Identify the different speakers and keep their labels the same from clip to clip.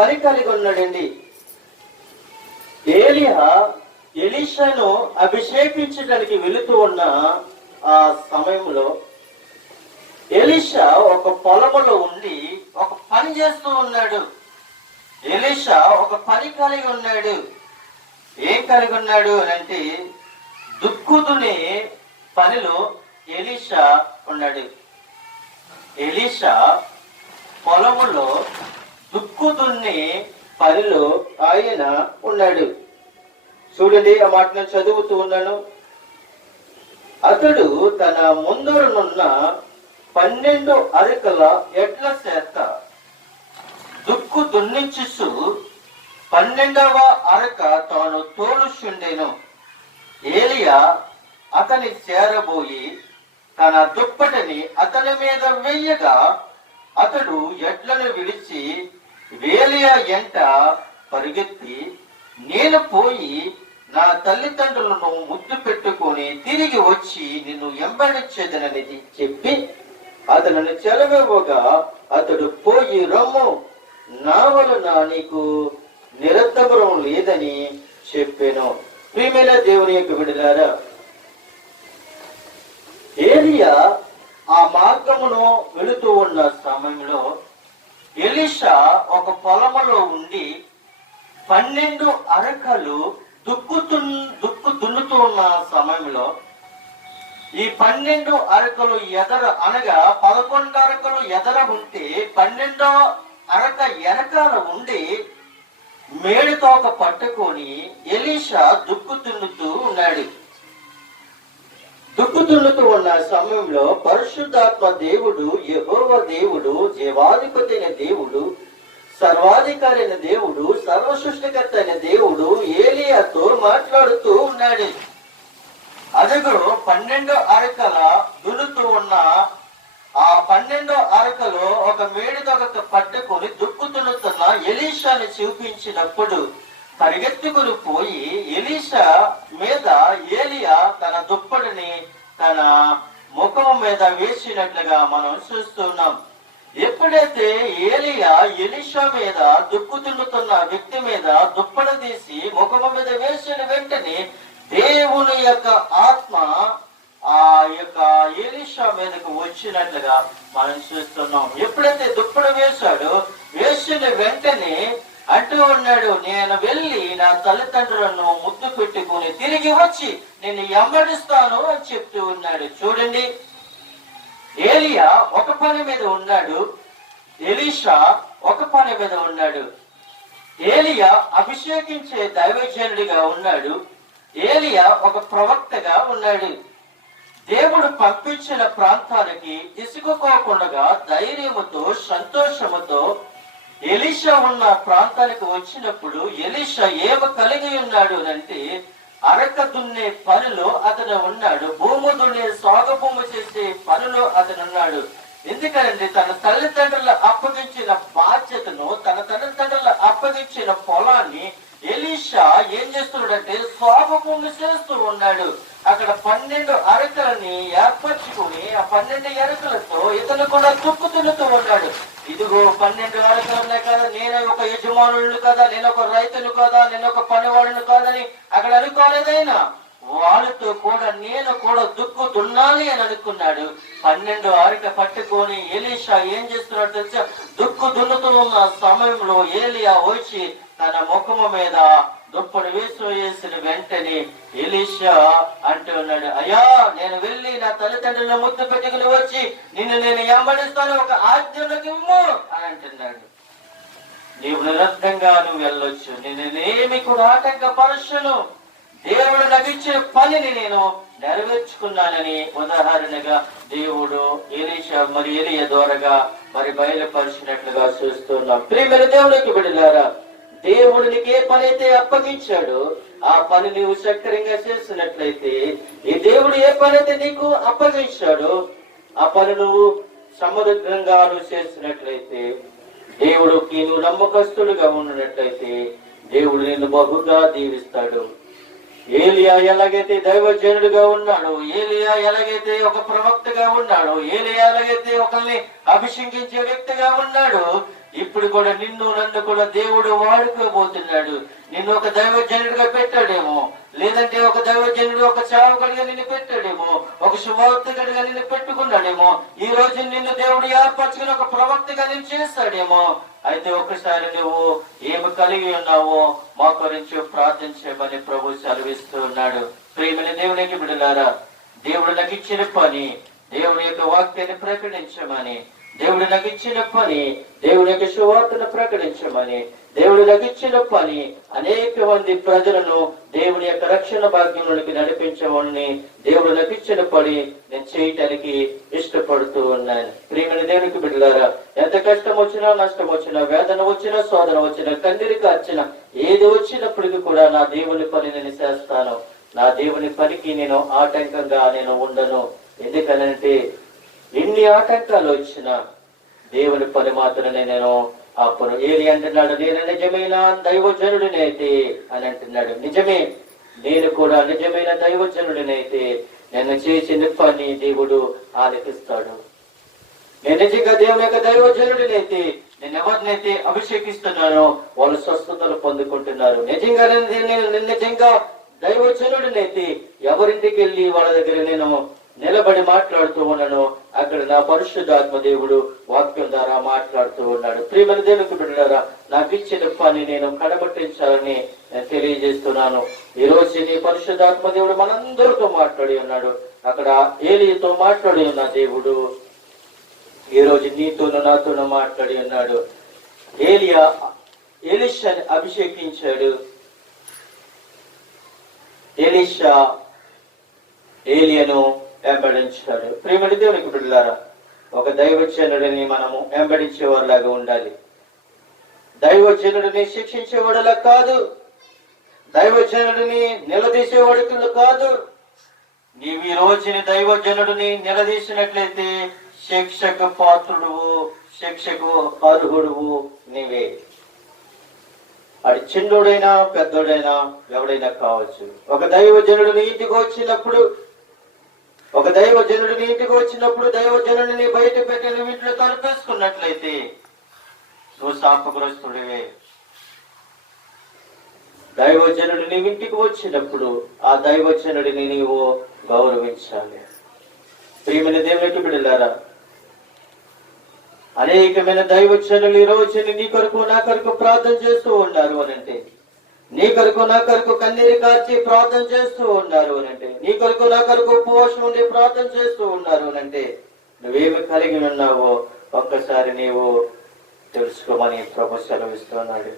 Speaker 1: పని కలిగి ఉన్నాడండి ఏలియా ఎలీషాను అభిషేకించడానికి వెళుతూ ఉన్న ఆ సమయంలో ఎలీషా ఒక పొలములో ఉండి ఒక పని చేస్తూ ఉన్నాడు. ఎలీషా ఒక పని కలిగి ఉన్నాడు. ఏం కలిగి ఉన్నాడు అని అంటే దుక్కుదునే పనిలో ఎలీషా ఉన్నాడు. ఎలీషా పొలములో దుక్కు పనిలో ఆయన ఉన్నాడు. చూడండి ఆ మాట నేను చదువుతూ ఉన్నాను. అతడు తన ముందరనున్న పన్నెండు అరకల ఎడ్ల చేత దుక్కు దున్నించుసు పన్నెండవ అరక తాను తోలుచుండెను. ఏలియా అతని చేరబోయి తన దుప్పటిని అతని మీద వెయ్యగా అతడు ఎడ్లను విడిచి వేలియా ఎంట పరిగెత్తి నేను పోయి నా తల్లిదండ్రులను ముద్దు పెట్టుకొని తిరిగి వచ్చి నిన్ను ఎంబడించేదనని చెప్పి అతనిని చెలవివ్వగా అతడు పోయి రమ్ము. నా వలన నీకు నిరత్తపురం లేదని చెప్పాను. ప్రియమైన దేవుని యొక్క విడిదారా ఏలియా ఆ మార్గమును వెళుతూ ఉన్న సమయంలో ఎలిషా ఒక పొలములో ఉండి పన్నెండు అరకలు దుక్కుతు దుక్కు దున్నుతూ ఉన్న సమయంలో ఈ పన్నెండు అరకలు ఎదర అనగా పదకొండు అరకలు ఎదర ఉంటే పన్నెండో అరక వెనకాల ఉండి మేడుతోక పట్టుకొని ఎలీషా దుక్కు దున్నుతూ దుక్కు ఉన్న సమయంలో పరిశుద్ధాత్మ దేవుడు యహోవ దేవుడు జీవాధిపతి అయిన దేవుడు సర్వాధికారి అయిన దేవుడు సర్వసృష్టికర్త అయిన దేవుడు ఏలియాతో మాట్లాడుతూ ఉన్నాడు. అదుగు పన్నెండో అరకల దులుతూ ఉన్న ఆ పన్నెండో అరకలో ఒక మేడిదొక పట్టుకొని దుక్కు దున్నుతున్న ఎలీషాని చూపించినప్పుడు పరిగెత్తుకుని పోయి ఎలీషా మీద తన ముఖం మీద వేసినట్లుగా మనం చూస్తున్నాం. ఎప్పుడైతే ఏలియా ఎలిషా మీద దుక్కు దున్నుతున్న వ్యక్తి మీద దుప్పడ తీసి ముఖం మీద వేసిన వెంటనే దేవుని యొక్క ఆత్మ ఆ యొక్క ఏలిషా మీదకు వచ్చినట్లుగా మనం చూస్తున్నాం. ఎప్పుడైతే దుప్పడ వేశాడో వేసిన వెంటనే అంటూ ఉన్నాడు నేను వెళ్ళి నా తల్లిదండ్రులను ముద్దు పెట్టుకుని తిరిగి వచ్చి నేను ఎంబడిస్తాను అని చెప్తూ ఉన్నాడు. చూడండి ఏలియా ఒక పని మీద ఉన్నాడు ఎలీషా ఒక పని మీద ఉన్నాడు. ఏలియా అభిషేకించే దైవజనుడిగా ఉన్నాడు ఏలియా ఒక ప్రవక్తగా ఉన్నాడు. దేవుడు పంపించిన ప్రాంతానికి ఇసుకుకోకుండా ధైర్యముతో సంతోషముతో ఎలీషా ఉన్న ప్రాంతానికి వచ్చినప్పుడు ఎలీషా ఏమ కలిగి ఉన్నాడు అంటే అరక దున్నే పనిలో అతను ఉన్నాడు భూము దున్నే సాగు చేసే పనిలో అతను ఉన్నాడు. ఎందుకంటే తన తల్లిదండ్రులు అప్పగించిన బాధ్యతను తన తల్లిదండ్రులు అప్పగించిన పొలాన్ని ఎలీషా ఏం చేస్తున్నాడంటే సాగు చేస్తూ ఉన్నాడు. అక్కడ పన్నెండు అరకలని ఏర్పరచుకుని ఆ పన్నెండు ఎరకలతో ఇతను కూడా తుక్కుతులుతూ ఉన్నాడు. ఇదిగో పన్నెండు నేను యజమానులు కదా నేను ఒక రైతును కదా నేను ఒక పనివాడును కాదని అక్కడ అనుకోలేదైనా వాళ్ళతో కూడా నేను కూడా దుక్కు దున్నాలి అని అనుకున్నాడు. పన్నెండు అరక పట్టుకొని ఏలీషా ఏం చేస్తున్నాడు తెలుసా? దుక్కు దున్నుతూ ఉన్న సమయంలో ఏలియా వచ్చి తన ముఖము మీద దుప్పటి వేసు వేసిన వెంటనే ఎలీషా అంటూ ఉన్నాడు అయ్యా నేను వెళ్ళి నా తల్లిదండ్రులను ముద్దు పెట్టుకుని వచ్చి నిన్ను నేను ఎంబడిస్తాను ఒక ఆజ్ఞలకు ఇమ్ము అని అంటున్నాడు. నీవు నిరర్థంగా నువ్వు వెళ్ళొచ్చు. నేను నేనేమి కూడా ఆటంకపరచను దేవుడు నాకు పనిని నేను నెరవేర్చుకున్నానని ఉదాహరణగా దేవుడు ఎలీషా మరి ఎలియ ద్వారాగా మరి బయలుపరిచినట్లుగా చూస్తున్నాం ప్రియమైన దేవునికి బిడ్డలారా దేవుడు ఏ పని అయితే అప్పగించాడు. ఆ పని నీవు సక్రంగా చేసినట్లయితే ఈ దేవుడు ఏ పని అయితే నీకు అప్పగించాడో ఆ పని నువ్వు సమృద్ధంగా నువ్వు చేసినట్లయితే దేవుడికి నువ్వు నమ్మకస్తుడుగా ఉన్నట్టయితే దేవుడు నిన్ను బహుగా దీవిస్తాడు. ఏలియా ఎలాగైతే దైవజనుడిగా ఉన్నాడు ఏలియా ఎలాగైతే ఒక ప్రవక్తగా ఉన్నాడు ఏలియా ఎలాగైతే ఒకరిని అభిషేకించే వ్యక్తిగా ఉన్నాడు ఇప్పుడు కూడా నిన్ను నన్ను కూడా దేవుడు వాడుకోబోతున్నాడు. నిన్ను ఒక దైవజనుడిగా పెట్టాడేమో. లేదంటే ఒక దైవజనుడు ఒక సేవకుడిగా నిన్ను పెట్టాడేమో. ఒక శుభవర్తకుడిగా నిన్ను పెట్టుకున్నాడేమో. ఈ రోజు నిన్ను దేవుడు ఏర్పరచుకుని ఒక ప్రవక్తగా నేను చేస్తాడేమో అయితే ఒకసారి నువ్వు ఏమి కలిగి ఉన్నావో మా గురించి ప్రార్థించమని ప్రభు సెలవిస్తూ ఉన్నాడు. ప్రేమని దేవునికి బిడలారా దేవుడు నాకు ఇచ్చిన పని దేవుడి యొక్క వాక్యాన్ని ప్రకటించమని దేవుడు నగిచ్చిన పని దేవునికి యొక్క సువార్తను ప్రకటించమని దేవుడు నాకు పని అనేక మంది ప్రజలను దేవుని యొక్క రక్షణ భాగ్యంలోకి నడిపించమని దేవుడు నాకు పని నేను చేయటానికి ఇష్టపడుతూ ఉన్నాను. ప్రియమైన దేవునికి బిడ్డలారా ఎంత కష్టం వచ్చినా నష్టం వచ్చినా వేదన వచ్చినా శోధన వచ్చినా కందిరి కార్చిన ఏది వచ్చినప్పటికీ కూడా నా దేవుని పని నేను చేస్తాను. నా దేవుని పనికి నేను ఆటంకంగా నేను ఉండను. ఎందుకనంటే ఎన్ని ఆటంకాలు వచ్చినా దేవుని పని మాత్రమే నేను అప్పుడు ఏది అంటున్నాడు నేను నిజమైన దైవజనుడినైతే అని అంటున్నాడు. నిజమే. నేను కూడా నిజమైన దైవజనుడినైతే నేను చేసిన పని దేవుడు ఆలకిస్తాడు. నేను నిజంగా దేవుని యొక్క దైవజనుడినైతే నేను ఎవరినైతే అభిషేకిస్తున్నానో వాళ్ళు స్వస్థతలు పొందుకుంటున్నారు. నిజంగా నేను నేను నిజంగా దైవజనుడినైతే ఎవరింటికి వెళ్ళి వాళ్ళ దగ్గర నేను నిలబడి మాట్లాడుతూ ఉన్నాను. అక్కడ నా పరిశుద్ధాత్మ దేవుడు వాక్యం ద్వారా మాట్లాడుతూ ఉన్నాడు. ప్రియమైన దేవునికి బిడ్డారా నాకు ఇచ్చిన పని నేను కడబట్టించాలని నేను తెలియజేస్తున్నాను. ఈ రోజు నీ పరిశుద్ధాత్మ దేవుడు మనందరితో మాట్లాడి ఉన్నాడు. అక్కడ ఏలియతో మాట్లాడి ఉన్న దేవుడు ఈ రోజు నీతోనూ నాతోనూ మాట్లాడి ఉన్నాడు. ఏలియా ఎలిషాని అభిషేకించాడు. ఎలిషా ఏలియను వెంబడించుతాడు. ప్రియమణి దేవునికి బిడ్డలారా ఒక దైవచనుడిని మనము వెంబడించేవారిలాగా ఉండాలి. దైవచనుడిని శిక్షించేవాడులా కాదు. దైవజనుడిని నిలదీసేవాడికి కాదు. నీవు ఈ రోజుని దైవజనుడిని నిలదీసినట్లయితే శిక్షకు పాత్రుడువు శిక్షకు అర్హుడువు నీవే. అది చిన్నోడైనా పెద్దోడైనా ఎవడైనా కావచ్చు. ఒక దైవజనుడిని ఇంటికి వచ్చినప్పుడు దైవజనుడు నీ ఇంటికి వచ్చినప్పుడు దైవజనుడిని బయట పెట్టిన వీటిలో ఇంట్లో తలపేసుకున్నట్లయితే నువ్వు శాపగ్రస్తుడివే దైవజనుడు నీ ఇంటికి వచ్చినప్పుడు ఆ దైవజనుడిని నీవు గౌరవించాలి. ప్రియమైన దేవునికి బిడ్డలారా అనేకమైన దైవజనులు ఈ రోజు నీ కొరకు నా కొరకు ప్రార్థన చేస్తూ ఉన్నారు అనంటే నీ కొరకు నా కొరకు కన్నీరు కాచి ప్రార్థన చేస్తూ ఉన్నారు అనంటే నీ కొరకు నా కొరకు ఉపవాసం ఉండి ప్రార్థన చేస్తూ ఉన్నారు అనంటే నువ్వేమి కలిగి ఉన్నావో ఒక్కసారి నీవు తెలుసుకోమని ప్రభు సెలవిస్తున్నాడు.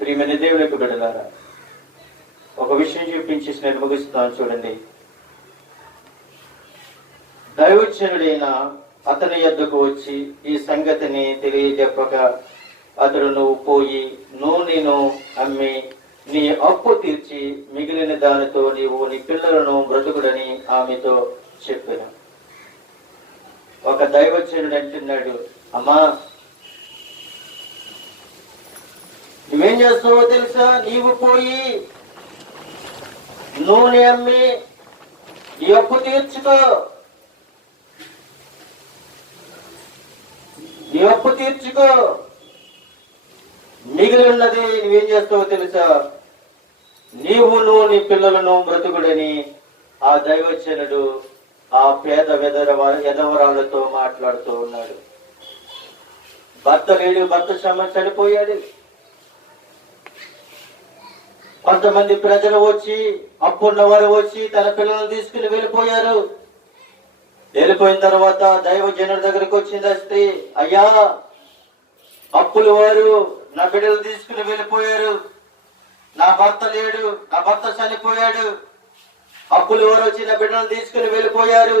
Speaker 1: ప్రియమైన దేవునికి బిడలారా ఒక విషయం చూపించి నేను ముగిస్తున్నాను చూడండి. దైవచనుడైన అతని యొద్దకు వచ్చి ఈ సంగతిని తెలియజెప్పక అతడు నువ్వు పోయి నూనెను అమ్మి నీ అప్పు తీర్చి మిగిలిన దానితో నీవు నీ పిల్లలను బ్రతుకుడని ఆమెతో చెప్పిన. ఒక దైవచనుడు అంటున్నాడు అమ్మా నువ్వేం చేస్తావో తెలుసా? నీవు పోయి నూనె అమ్మి ఈ అప్పు తీర్చుకో. ఈ అప్పు తీర్చుకో. మిగిలి ఉన్నది నువ్వేం చేస్తావో తెలుసా? నీవును నీ పిల్లలను బ్రతుకుడని ఆ దైవచనుడు ఆ పేద వెదర ఎదవరాలతో మాట్లాడుతూ ఉన్నాడు. భర్త లేడు భర్త శ్రమ చనిపోయాడు. కొంతమంది ప్రజలు వచ్చి అప్పున్న వారు వచ్చి తన పిల్లలను తీసుకుని వెళ్ళిపోయారు. వెళ్ళిపోయిన తర్వాత దైవజనుడి దగ్గరకు వచ్చింది అస్తే అయ్యా అప్పులు వారు నా బిడ్డలు తీసుకుని వెళ్ళిపోయారు. నా భర్త లేడు నా భర్త చనిపోయాడు. అప్పులు ఎవరు వచ్చి నా బిడ్డను తీసుకుని వెళ్ళిపోయారు.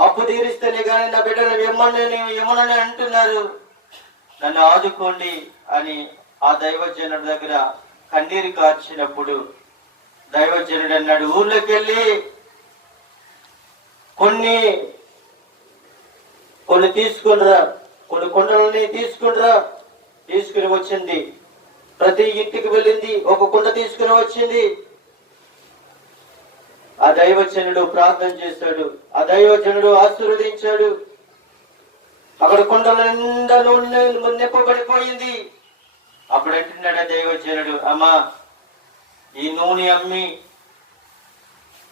Speaker 1: అప్పు తీరిస్తేనే కానీ నా బిడ్డను ఇమ్మని ఇమ్మనని అంటున్నారు. నన్ను ఆదుకోండి అని ఆ దైవజనుడి దగ్గర కన్నీరు కార్చినప్పుడు దైవజనుడు అన్నాడు ఊర్లోకి వెళ్ళి కొన్ని కొన్ని తీసుకునిరా కొన్ని కొండలని తీసుకుంటారా తీసుకుని వచ్చింది. ప్రతి ఇంటికి వెళ్ళింది ఒక కుండ తీసుకుని వచ్చింది. ఆ దైవజనుడు ప్రార్థన చేశాడు ఆ దైవజనుడు ఆశీర్వదించాడు. అక్కడ కుండల నిండా నూనె నింపబడిపోయింది. అప్పుడు అంటున్నాడు దైవజనుడు అమ్మా ఈ నూనె అమ్మి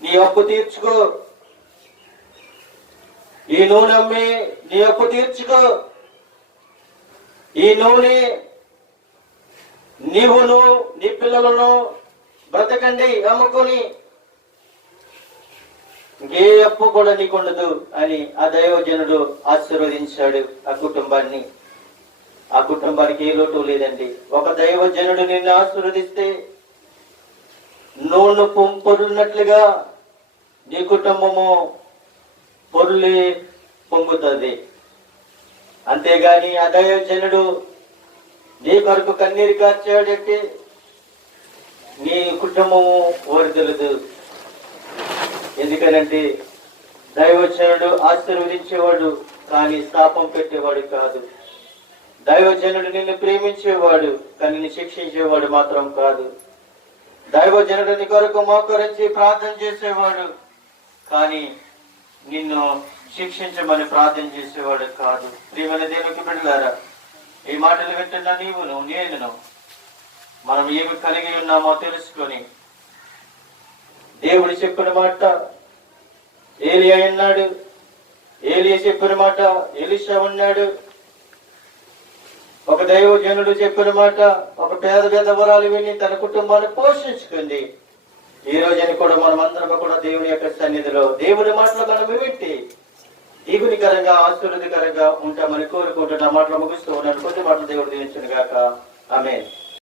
Speaker 1: నీ అప్పు తీర్చుకో. ఈ నూనె అమ్మి నీ అప్పు తీర్చుకో. ఈ నూనె నీవును నీ పిల్లలను బ్రతకండి అమ్ముకొని ఏ అప్పు కూడా నీకుండదు అని ఆ దైవజనుడు ఆశీర్వదించాడు ఆ కుటుంబాన్ని. ఆ కుటుంబానికి ఏ లోటు లేదండి. ఒక దైవజనుడు నిన్ను ఆశీర్వదిస్తే నూనె పొంపొరున్నట్లుగా నీ కుటుంబము పొరులే పొంగుతుంది. అంతేగాని ఆ దైవజనుడు నీ కొరకు కన్నీరు కార్చాడంటే నీ కుటుంబము ఓరిదలదు. ఎందుకనంటే దైవజనుడు ఆశీర్వదించేవాడు కానీ శాపం పెట్టేవాడు కాదు. దైవజనుడు నిన్ను ప్రేమించేవాడు కానీ నిన్ను శిక్షించేవాడు మాత్రం కాదు. దైవజనుడు నీ కొరకు మోకరించి ప్రార్థన చేసేవాడు కానీ నిన్ను శిక్షించమని ప్రార్థన చేసేవాడు కాదు. ప్రియమైన దేవునికి బిడ్డలారా ఈ మాటలు వింటున్న నీవును నేనును మనం ఏమి కలిగి ఉన్నామో తెలుసుకొని దేవుడు చెప్పిన మాట ఏలియా అన్నాడు ఏలియా చెప్పిన మాట ఎలిషా ఉన్నాడు ఒక దైవజనుడు చెప్పిన మాట ఒక పేద పేదవరాలు విని తన కుటుంబాన్ని పోషించుకుంది. ఈ రోజుని కూడా మనం అందరం కూడా దేవుని యొక్క సన్నిధిలో దేవుని మాటలు మనం వింటే దీవునికరంగా ఆశీర్వదకరంగా ఉంటామని కోరుకుంటున్న మాటలు ముగిస్తూ ఉన్నాను కొద్ది మాటలు దేవుడు దీవించను గాక ఆమె